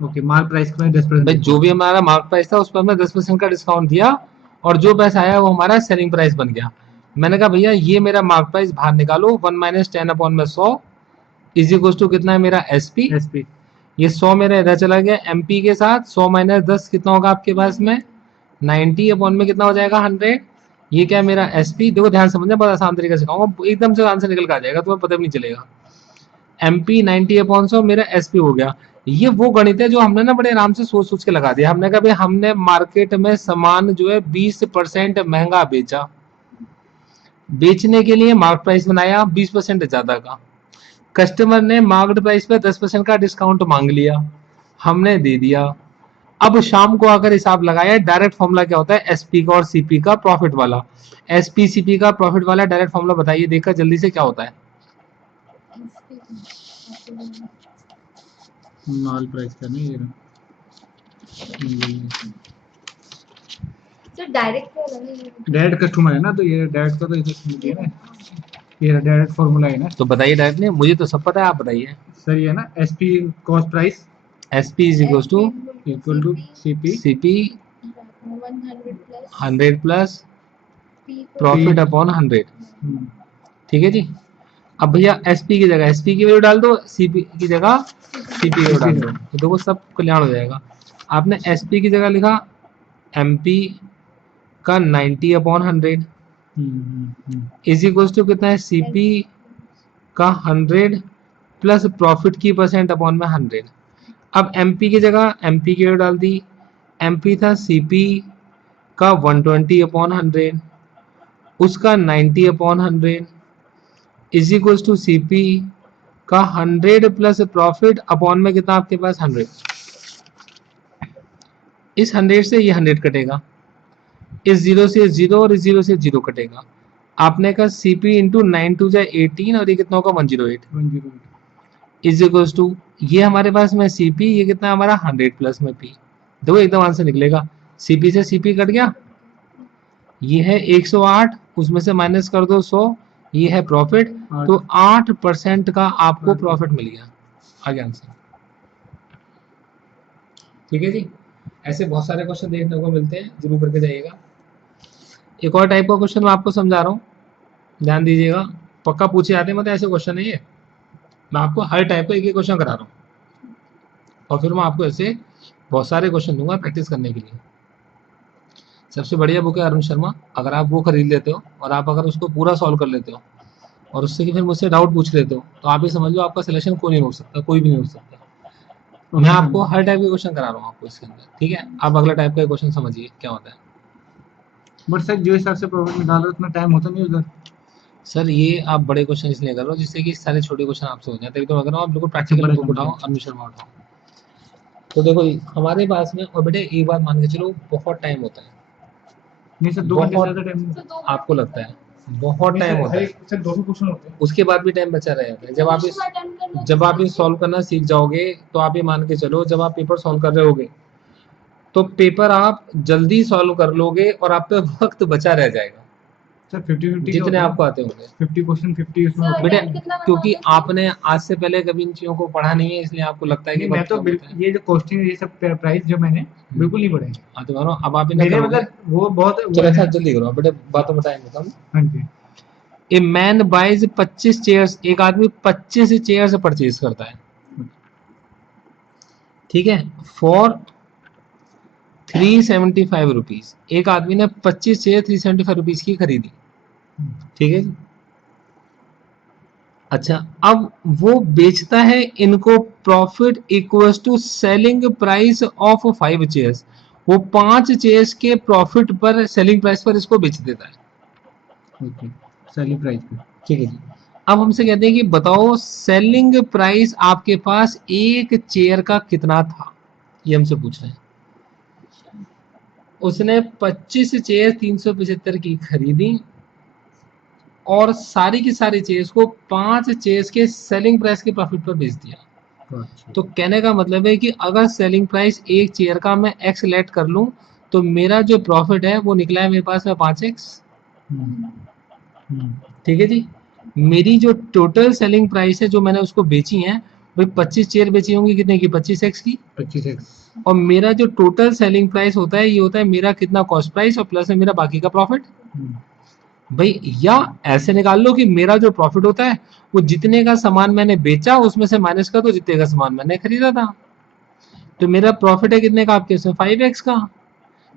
ओके, मार्क प्राइस में 10% भाई जो भी हमारा मार्क प्राइस था उस पर हमने 10% का डिस्काउंट दिया, और जो पैसा आया वो हमारा सेलिंग प्राइस बन गया। मैंने कहा भैया ये मेरा मार्क प्राइस बाहर निकालो, 1 - 10/100 इज इक्वल टू कितना है मेरा एसपी। ये 100 मेरा इधर चला गया एमपी के साथ, 100 - 10 कितना होगा आपके पास में 90 अपॉन में कितना हो जाएगा 100। ये क्या है मेरा एसपी। देखो ध्यान समझना, बहुत आसान तरीके से सिखाऊंगा, एकदम से आंसर निकल कर आ जाएगा, तुम्हें पता भी नहीं चलेगा। एमपी 90/100 मेरा एसपी हो गया। ये वो गणित है जो हमने ना बड़े आराम से सोच सोच के लगा दिया। हमने कहा भाई हमने मार्केट में सामान जो है 20% महंगा बेचा, बेचने के लिए मार्क प्राइस बनाया 20% ज्यादा का, कस्टमर ने मार्केट प्राइस पे 10% का डिस्काउंट मांग लिया, हमने दे दिया, अब शाम को आकर हिसाब लगाया, डायरेक्ट फॉर्मूला क्या होता है एसपी का और सीपी का प्रॉफिट वाला। एसपी सीपी का प्रॉफिट वाला डायरेक्ट फॉर्मूला बताइए देखकर जल्दी से क्या होता है। माल प्राइस का नहीं ये सर डायरेक्ट क्या लगा ये? डायरेक्ट कस्टमर है ना, तो ये डायरेक्ट का तो इधर है ना, ये डायरेक्ट फॉर्मूला है ना। तो बताइए डायरेक्ट नहीं, मुझे तो सब पता है, आप बताइए। सर ये ना SP cost price SP is equal to equal to CP CP 100 plus 100 plus P profit upon 100। ठीक है जी। अब भैया एसपी की जगह एसपी की वैल्यू डाल दो, सीपी की जगह सीपी की वैल्यू डाल दो, तो देखो सब कल्याण हो जाएगा। आपने एसपी की जगह लिखा एमपी का 90 अपॉन 100 इज इक्वल टू कितना है सीपी का 100 प्लस प्रॉफिट की परसेंट अपॉन में 100। अब एमपी की जगह एमपी की वैल्यू डाल दी, एमपी था सीपी का 120 अपॉन 100 उसका 90 upon 100 is equal to CP का 100 प्लस प्रॉफिट अपॉन में कितना आपके पास 100। इस 100 से ये 100 कटेगा, इस 0 से 0 और इस 0 से 0 कटेगा। आपने कहा सीपी इंटू 9 टू जाए 18 और ये कितना होगा 108 इज इक्वल टू ये हमारे पास में सीपी, ये कितना हमारा 100 प्लस में पी। देखो एकदम आंसर निकलेगा, सीपी से सीपी कट गया, ये है 108 उसमें से माइनस कर दो 100, ये है प्रॉफिट, तो 8% का आपको प्रॉफिट मिल गया। आगे आंसर। ठीक है जी, ऐसे बहुत सारे क्वेश्चन देखने को मिलते हैं, जरूर करके जाइएगा। एक और टाइप का क्वेश्चन मैं आपको समझा रहा हूँ, ध्यान दीजिएगा, पक्का पूछे जाते हैं, मतलब ऐसे क्वेश्चन है ये। मैं आपको हर टाइप का एक एक क्वेश्चन करा रहा हूँ और फिर मैं आपको ऐसे बहुत सारे क्वेश्चन दूंगा प्रैक्टिस करने के लिए। सबसे बढ़िया बुक है अरुण शर्मा, अगर आप वो खरीद लेते हो और आप अगर उसको पूरा सॉल्व कर लेते हो और उससे कि फिर मुझसे डाउट पूछ लेते हो, तो आप ही समझ लो आपका सिलेक्शन कोई नहीं रोक सकता, कोई भी नहीं रोक सकता। मैं आपको हर टाइप के क्वेश्चन करा रहा हूँ आपको इसके अंदर, ठीक है। आप अगला टाइप का क्वेश्चन समझिए क्या होता है। बट सर जो हिसाब से प्रॉफिट निकालो उतना टाइम होता नहीं उधर। सर ये आप बड़े क्वेश्चन इसलिए कर रहे हो जिससे कि सारे छोटे क्वेश्चन आपसे हो जाए, तभी तो मैं कर रहा हूँ। आप बिल्कुल प्रैक्टिकल बुक उठाओ, अरुण शर्मा उठाओ। तो देखो हमारे पास में, और बेटे एक बात मान के चलो, बहुत टाइम होता है। नहीं सर 2 घंटे से ज्यादा टाइम तो दो आपको लगता है बहुत टाइम होता है, सर 200 क्वेश्चन होते हैं, उसके बाद भी टाइम बचा रह जाता है। जब आप ये सॉल्व करना सीख जाओगे तो आप ये मान के चलो, जब आप पेपर सॉल्व कर रहे होगे तो पेपर आप जल्दी सॉल्व कर लोगे और आप पे वक्त बचा रह जाएगा सर 50-50 जितने आपको आते होंगे। 50 क्वेश्चन 50 उसमें होते बेटे हैं। क्योंकि आपने आज से पहले कभी इन चीजों को पढ़ा नहीं है, इसलिए आपको लगता है कि नहीं मैं वक्त तो कम होता है। ये जो क्वेश्चन ये सब प्राइस जो मैंने बिल्कुल नहीं पढ़े। हाँ तो मानो अब आप इन्हें मेरे करोगे, मतलब वो बहुत चलो अच्छा जल्दी करो बेटे, बातों में टाइम होता है। हाँ जी ए मैन बाइज 25 चेयर्स, एक आदमी 25 चेयर्स परचेज करता है, ठीक है, फॉर 375 रुपीज। एक आदमी ने 25 चेयर 375 रुपीज की खरीदी, ठीक है जी। अच्छा अब वो बेचता है इनको, profit equals to selling price of 5 chairs. वो 5 चेयर्स के प्रॉफिट पर, सेलिंग प्राइस पर इसको बेच देता है। ओके सेलिंग प्राइस पे ठीक है जी। अब हमसे कहते हैं कि बताओ सेलिंग प्राइस आपके पास एक चेयर का कितना था, ये हमसे पूछ रहे हैं। उसने 25 चेयर 375 की खरीदी और सारी की सारी चेयर्स को 5 चेयर्स के सेलिंग प्राइस के प्रॉफिट पर बेच दिया। तो कहने का मतलब है कि अगर सेलिंग प्राइस एक चेयर का मैं एक्स लेट कर लूं तो मेरा जो प्रॉफिट है वो निकला है मेरे पास में 5x। ठीक है जी। मेरी जो टोटल सेलिंग प्राइस है जो मैंने उसको बेची है, भाई 25 चेयर बेची होंगी कितने की, 25x की। 25x और मेरा जो टोटल सेलिंग प्राइस होता है ये होता है मेरा कितना कॉस्ट प्राइस और प्लस है मेरा बाकी का प्रॉफिट। भाई या ऐसे निकाल लो कि मेरा जो प्रॉफिट होता है वो जितने का सामान मैंने बेचा उसमें से माइनस कर दो जितने का सामान मैंने खरीदा था। तो मेरा प्रॉफिट है कितने का आपके इसमें 5x का।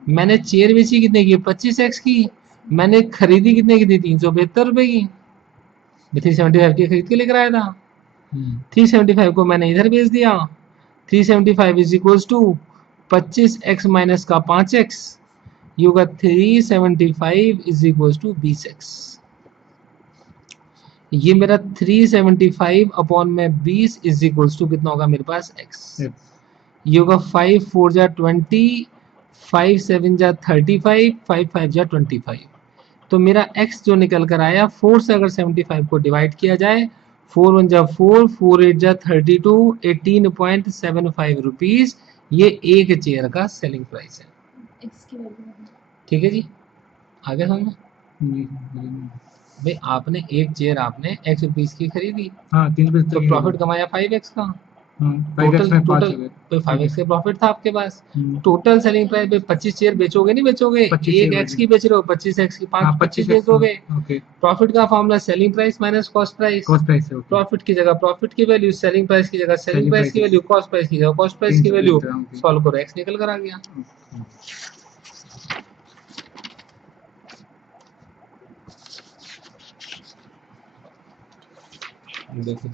मैंने चेयर बेची कितने की, 25x की। मैंने खरीदी कितने की थी, 372 रुपए की। 375 की खरीद के लेकर आया था, 375 को मैंने इधर भेज दिया। 375 is equal to 25x minus का 5x, you got 375 is equals to 20x। ये मेरा 375 अपॉन में 20 इज इक्वल्स टू कितना होगा मेरे पास x। ये होगा 5 4 जा 20, 5 7 जा 35, 5 5 जा 25। तो मेरा x जो निकल कर आया 4 से अगर 75 को डिवाइड किया जाए, 4 1 जा 4, 4 8 जा 32, 18.75 रुपीज ये एक चेयर का सेलिंग प्राइस है। एक्स की वैल्यू ठीक है जी, आगे समझ में? नहीं, भाई आपने एक चेयर आपने x रुपीज की खरीदी, हाँ 3 रुपए तो प्रॉफिट कमाया 5x का। टोटल में 5 टोटल हो गए। तो 5x का प्रॉफिट था आपके पास। हम्म, टोटल सेलिंग प्राइस पे 25 चेयर बेचोगे नहीं बेचोगे, 25 एक शेयर x की बेच रहे हो, 25x की हाँ 25 25 बेचोगे। ओके, प्रॉफिट का formula selling price minus cost price. Cost price है ओके, प्रॉफिट की जगह प्रॉफिट की वैल्यू, सेलिंग प्राइस की जगह सेलिंग सेलिंग प्राइस की प्राइस वैल्यू, कॉस्ट प्राइस की जगह कॉस्ट प्राइस की 3 वैल्यू, लिख रहा हूँ ओके। सॉल्व करो x निकल कर आ गया। देखो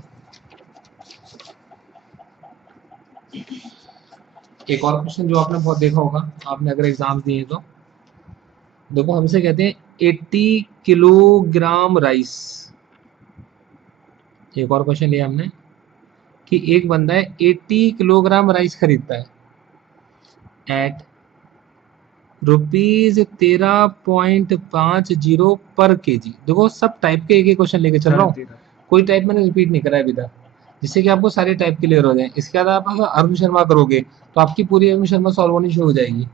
एक और क्वेश्चन जो आपने बहुत देखा होगा, आपने अगर एग्जाम दिए तो देखो, हमसे कहते हैं 80 किलोग्राम राइस। एक और क्वेश्चन लिया हमने कि एक बंदा है 80 किलोग्राम राइस खरीदता है एट ₹13.50 पर केजी। देखो सब टाइप के एक एक क्वेश्चन लेके चल रहा हूँ, कोई टाइप मैंने रिपीट नहीं करा है अभी तक, जिससे कि आपको सारे टाइप क्लियर हो जाए। इसके बाद आप अगर अरुण शर्मा करोगे तो आपकी पूरी अरुण शर्मा सॉल्व होनी शुरू हो जाएगी।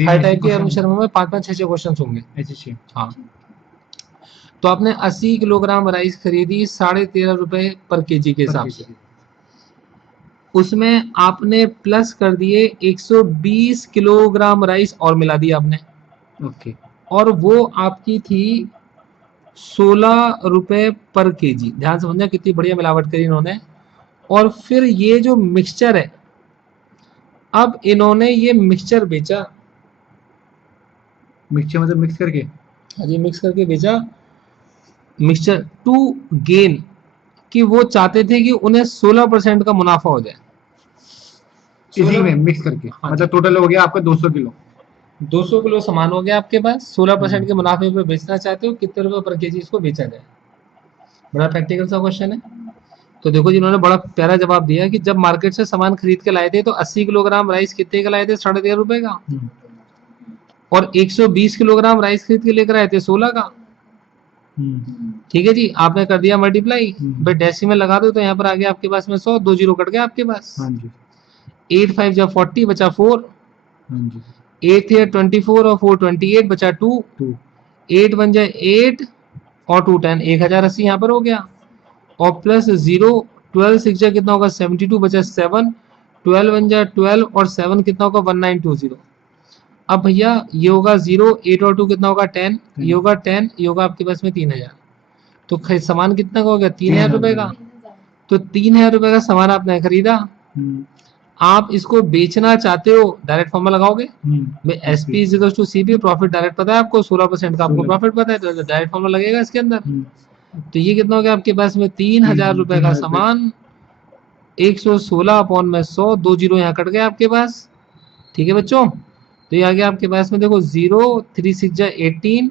हर टाइप के अरुण शर्मा में 5 5 6 6 क्वेश्चन होंगे। ऐसे हाँ, तो आपने 80 किलोग्राम राइस खरीदी 13.5 रुपए पर केजी के हिसाब से, उसमें आपने प्लस कर दिए 120 किलोग्राम राइस और मिला दिया आपने, ओके, और वो आपकी थी 16 रुपए पर केजी। ध्यान से समझना कितनी बढ़िया मिलावट करी इन्होंने। और फिर ये जो मिक्सचर है, अब इन्होंने ये मिक्सचर बेचा, मिक्सचर मतलब मिक्स करके, हाँ जी मिक्स करके बेचा मिक्सचर टू गेन, कि वो चाहते थे कि उन्हें 16% का मुनाफा हो जाए। इसी में मिक्स करके हाँ मतलब टोटल हो गया आपका 200 किलो। 200 किलो सामान हो गया आपके पास, 16% के हम्म, मुनाफे पे बेचना चाहते हो, कितने रुपए पर केजी इसको बेचा जाए। बड़ा प्रैक्टिकल सा क्वेश्चन है। तो देखो जिन्होंने बड़ा प्यारा जवाब दिया कि जब मार्केट से सामान खरीद के लाए थे तो 80 किलोग्राम राइस कितने का लाए थे, 13.5 रुपए का, और 120 किलोग्राम राइस खरीद के लेकर आए थे 16 का। ठीक है जी, आपने कर दिया मल्टीप्लाई, भाई डेसिमल लगा दो तो यहाँ पर आ गया आपके पास में 100, 2 जीरो कट गया आपके पास। हाँ जी, 8 5 जा 40 बचा 4, हाँ जी, 8 थे 24 और 4 28 बचा 2, 8 1 जा 8 और 2 10, 1080 यहाँ पर हो गया, और प्लस 0, 12 6 जा कितना होगा 72 बचा 7, 12 1 जा 12 और 7 कितना होगा 1920। अब भैया ये होगा 0, 8 और 2 कितना होगा 10, ये होगा 10, ये होगा आपके पास में 3000। तो सामान कितना का हो गया 3000 रुपए का। तो 3000 रुपए का सामान आपने खरीदा, आप इसको बेचना चाहते हो, डायरेक्ट फॉर्मूला लगाओगे, S P is to C P, profit direct पता है आपको, 16% का आपको प्रॉफिट पता है, तो डायरेक्ट फॉर्मूला लगेगा इसके अंदर। तो ये कितना हो गया आपके पास में 3000 रुपए का सामान, 116 अपॉन में 100, 2 जीरो यहाँ कट गया आपके पास। ठीक है बच्चों, तो ये आ गया आपके पास में, देखो 0 3 6 जा 18,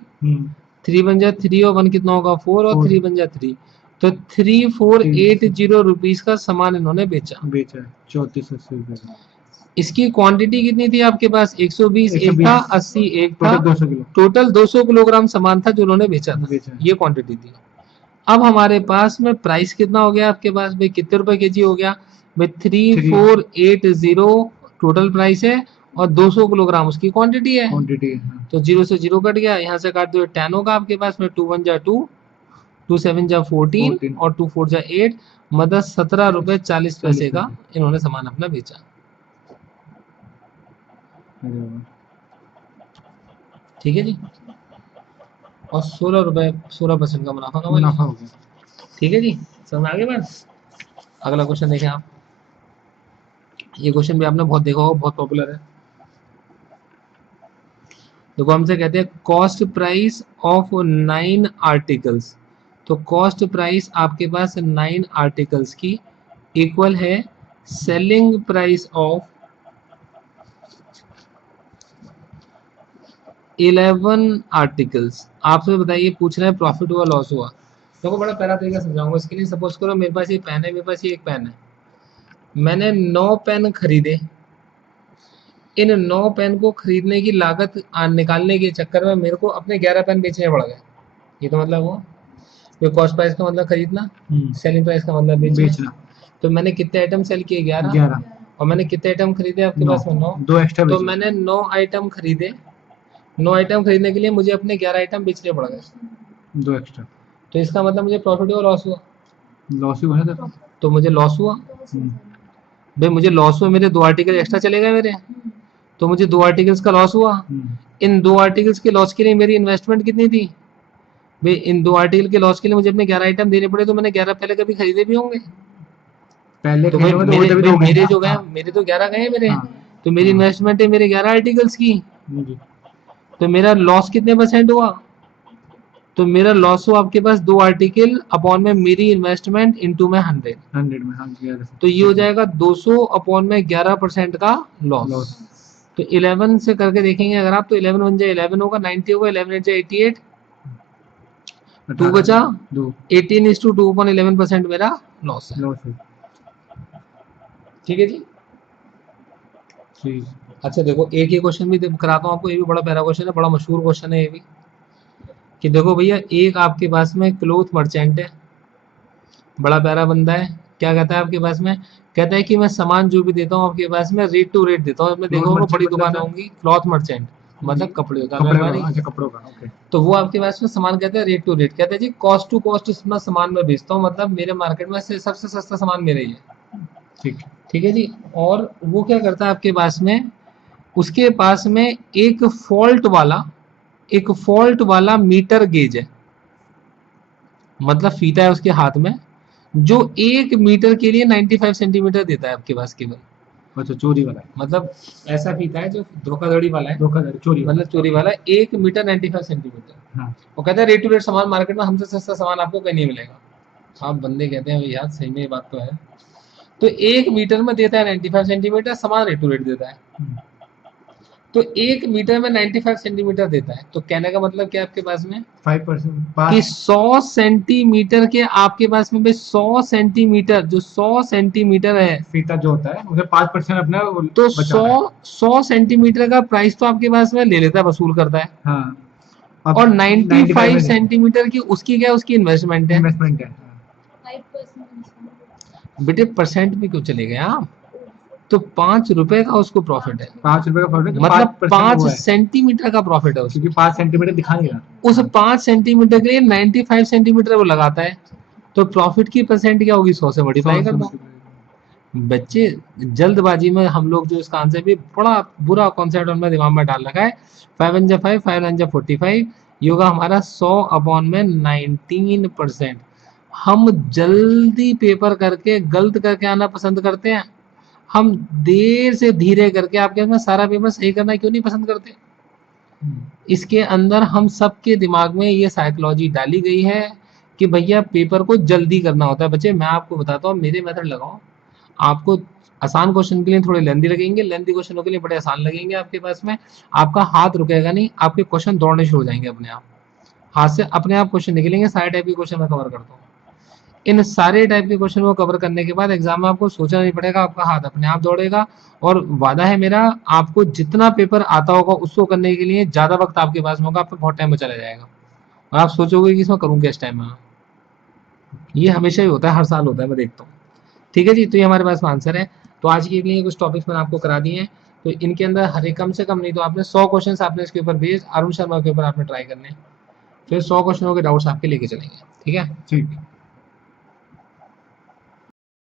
3 बन जा 3 और 1 कितना होगा 4 और 3 बन जा 3, तो 3480 रुपीज का सामान इन्होंने बेचा। 3480 रुपए। इसकी क्वांटिटी कितनी थी आपके पास, 120 एक 120, था, 80 एक था, टोटल 200 किलो, टोटल 200 किलोग्राम सामान था जो उन्होंने बेचा था, ये क्वांटिटी थी। अब हमारे पास में प्राइस कितना हो गया आपके पास भाई, कितने रुपए केजी हो गया भाई, 3480 टोटल प्राइस है, और 200 किलोग्राम उसकी क्वांटिटी है। तो 0 से 0 कट गया, यहाँ से काट दो 10 होगा आपके पास में, 2 1 जा 2, 2 7 जा 14 और 2 4 जा 8, मतलब 17 रुपए 40 पैसे का इन्होंने सामान अपना बेचा। ठीक है जी, और 16 रुपए 16% का मुनाफा कमा लिया। हो गया। ठीक है जी, समझ आगे बात। अगला क्वेश्चन देखें आप, ये क्वेश्चन भी आपने बहुत देखा होगा, बहुत पॉपुलर है। देखो हमसे कहते हैं कॉस्ट प्राइस ऑफ 9 आर्टिकल्स, तो कॉस्ट प्राइस आपके पास 9 आर्टिकल्स की इक्वल है सेलिंग प्राइस ऑफ 11 आर्टिकल्स। आपसे बताइए, पूछ रहे हैं प्रॉफिट हुआ लॉस हुआ। देखो बड़ा पहला तरीका समझाऊंगा इसके लिए। सपोज करो मेरे पास ये पेन है, मेरे पास ये एक पेन है, मैंने 9 पेन खरीदे, इन 9 पेन को खरीदने की लागत निकालने के चक्कर में मेरे को अपने 11 पेन बेचने पड़ गए। ये तो मतलब हुआ, ये कॉस्ट प्राइस का मतलब खरीदना, सेलिंग प्राइस का मतलब बेचना। तो मैंने कितने आइटम सेल किए? 11। और मैंने कितने आइटम खरीदे आपके पास में? 9। 2 एक्स्ट्रा तो मैंने 9 आइटम खरीदे। 9 आइटम खरीदने के लिए मुझे अपने 11 आइटम बेचने पड़ गए, 2 एक्स्ट्रा। तो इसका मतलब मुझे प्रॉफिट हुआ लॉस हुआ? लॉस ही हुआ ना सर। तो मुझे लॉस हुआ भाई, मुझे लॉस हुआ, मेरे 2 आर्टिकल एक्स्ट्रा चले गए मेरे, तो मुझे 2 आर्टिकल्स का लॉस हुआ। इन 2 आर्टिकल्स के लॉस के लिए मेरी इन्वेस्टमेंट कितनी थी भाई? इन 2 आर्टिकल के लॉस के लिए मुझे अपने 11 आइटम देने पड़े, तो मैंने 11 पहले कभी खरीदे भी होंगे पहले तो भाई मेरे जो गए, हाँ। मेरे तो 11 गए मेरे, हाँ। तो मेरी इन्वेस्टमेंट है मेरे 11 आर्टिकल्स की, तो मेरा लॉस कितने % हुआ? तो मेरा लॉस हुआ आपके पास 2 आर्टिकल अपॉन में मेरी इन्वेस्टमेंट इनटू में 100 में। हाँ, तो ये हो जाएगा 200 अपॉन में 11% का लॉस। तो 11 से करके देखेंगे अगर आप, तो 11 बन जाए 11 होगा, 90 होगा, 11 8 जाए 88, 2 बचा 18:2/11% मेरा लॉस है। ठीक है जी। अच्छा देखो, एक ही क्वेश्चन भी कराता हूँ आपको, ये भी बड़ा प्यारा क्वेश्चन है, बड़ा मशहूर क्वेश्चन है ये भी, कि देखो भैया एक आपके पास में क्लोथ मर्चेंट है, बड़ा प्यारा बंदा है, क्या कहता है आपके पास में? कहता है कि मैं सामान जो भी देता हूँ आपके पास में रेट टू रेट देता हूँ। मैं देखो बड़ी दुकानें होंगी, क्लॉथ मर्चेंट मतलब कपड़े होता है, कपड़ों का। ओके। तो वो आपके पास में सामान कहता है रेट टू रेट, कहता है जी कॉस्ट टू कॉस्ट अपना सामान मैं बेचता हूँ, मतलब मेरे मार्केट में से सबसे सस्ता सामान मेरा ही है। ठीक है जी। और वो क्या करता है आपके पास में, उसके पास में एक फॉल्ट वाला मीटर गेज है, मतलब फीता है उसके हाथ में, जो 1 मीटर के लिए 95 सेंटीमीटर देता है आपके पास केवल। अच्छा, चोरी वाला है। मतलब ऐसा फीता है जो धोखाधड़ी वाला है, चोरी मतलब चोरी वाला, 1 मीटर 95 सेंटीमीटर। हाँ। वो कहता है रेट टू रेट सामान मार्केट में हमसे सस्ता सामान आपको कहीं नहीं मिलेगा। आप बंदे कहते हैं यार सही में ये बात तो है, तो 1 मीटर में देता है 95 सेंटीमीटर सामान, रेट टू रेट देता है। तो 1 मीटर में 95 सेंटीमीटर देता है, तो कहने का मतलब क्या आपके पास में 5% कि 100 सेंटीमीटर के आपके पास में 100 सेंटीमीटर, जो 100 सेंटीमीटर है फीता जो होता है उसे 5% अपना तो 100 सेंटीमीटर का प्राइस तो आपके पास में ले लेता है, वसूल करता है। हाँ। और 95 सेंटीमीटर की उसकी क्या, उसकी इन्वेस्टमेंट है। 5% बेटे परसेंट में क्यों चले गए आप? तो 5 रुपए का उसको प्रॉफिट है, 5 रुपए का प्रॉफिट, मतलब 5 सेंटीमीटर का प्रॉफिट है उसको, क्योंकि 5 सेंटीमीटर दिखाएगा। उस 5 सेंटीमीटर के लिए 95 सेंटीमीटर वो लगाता है, तो प्रॉफिट की परसेंट क्या होगी? 100 से मल्टीप्लाई कर दो। बच्चे जल्दबाजी में हम लोग जो इसका आंसर भी बड़ा बुरा कॉन्सेप्ट उनमें दिमाग में डाल रखा है, 5 1 जा 5, 5 9 जा 45, ये होगा हमारा 100 अपॉन में 19%। हम जल्दी पेपर करके गलत करके आना पसंद करते हैं, हम देर से धीरे करके आपके में सारा पेपर सही करना क्यों नहीं पसंद करते? इसके अंदर हम सबके दिमाग में ये साइकोलॉजी डाली गई है कि भैया पेपर को जल्दी करना होता है। बच्चे मैं आपको बताता हूँ, मेरे मेथड लगाओ, आपको आसान क्वेश्चन के लिए थोड़े लेंदी लगेंगे, लेंदी क्वेश्चनों के लिए बड़े आसान लगेंगे आपके पास में, आपका हाथ रुकेगा नहीं, आपके क्वेश्चन दौड़ने शुरू हो जाएंगे अपने आप, हाथ से अपने आप क्वेश्चन निकलेंगे। सारे टाइप के क्वेश्चन मैं कवर करता हूँ। इन सारे टाइप के क्वेश्चन को कवर करने के बाद एग्जाम में आपको सोचना नहीं पड़ेगा, आपका हाथ अपने आप दौड़ेगा। और वादा है मेरा, आपको जितना पेपर आता होगा उसको करने के लिए ज्यादा वक्त आपके पास में होगा, आपको बहुत टाइम में चला जाएगा और आप सोचोगे कि इसमें करूँ क्या इस टाइम में। ये हमेशा ही होता है, हर साल होता है, मैं देखता हूँ। ठीक है जी, तो ये हमारे पास में आंसर है। तो आज के लिए कुछ टॉपिक्स मैंने आपको करा दिए हैं, तो इनके अंदर हर एक कम से कम नहीं तो आपने 100 क्वेश्चन आपने इसके ऊपर भेज, अरुण शर्मा के ऊपर आपने ट्राई करने, फिर 100 क्वेश्चनों के डाउट्स आपके लेके चलेंगे। ठीक है। ठीक।